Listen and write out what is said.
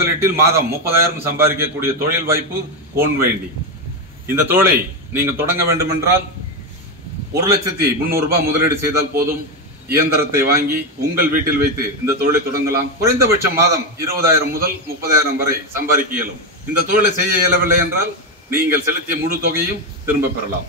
முதலீட்டில் மாதம் 30,000 சம்பாதிக்கக்கூடிய தொழில் வாய்ப்பு கோன் வேண்டி. இந்த தொழிலை நீங்கள் தொடங்க வேண்டும் என்றால் 1,300,000 ரூபாய் முதலீடு செய்தால் போதும். இயந்திரத்தை வாங்கி உங்கள் வீட்டில் வைத்து இந்த தொழிலை தொடங்கலாம். குறைந்தபட்சம் மாதம் 20,000 முதல் 30,000 வரை சம்பாதிக்க இயலும். இந்த தொழிலை செய்ய இயலவில்லை என்றால் நீங்கள் செலுத்திய முழு தொகையும் திரும்ப பெறலாம்.